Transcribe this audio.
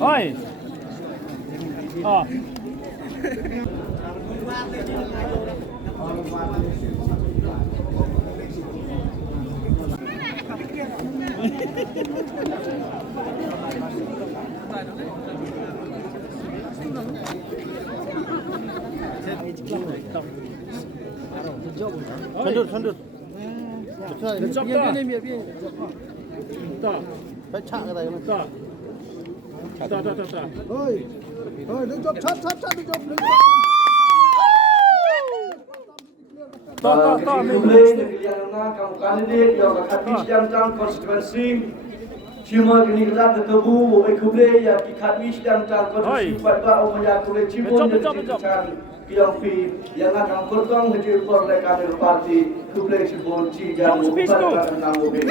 Oi. Oh. Sandut. Tak. Baca kata dia. Tak. Oi, đứng chốt, chốt, đứng chốt. Tak. Shilliangmyntang kamu kandidat yang akan Shilliangmyntang konstituensi. Cuma kini kita ketemu kuble ya kikat Shilliangmyntang konstituensi pada umumnya kuble cibun yang yang akan kyrtong hasil perlekan parti kuble cibun cijang pada tentang mobil.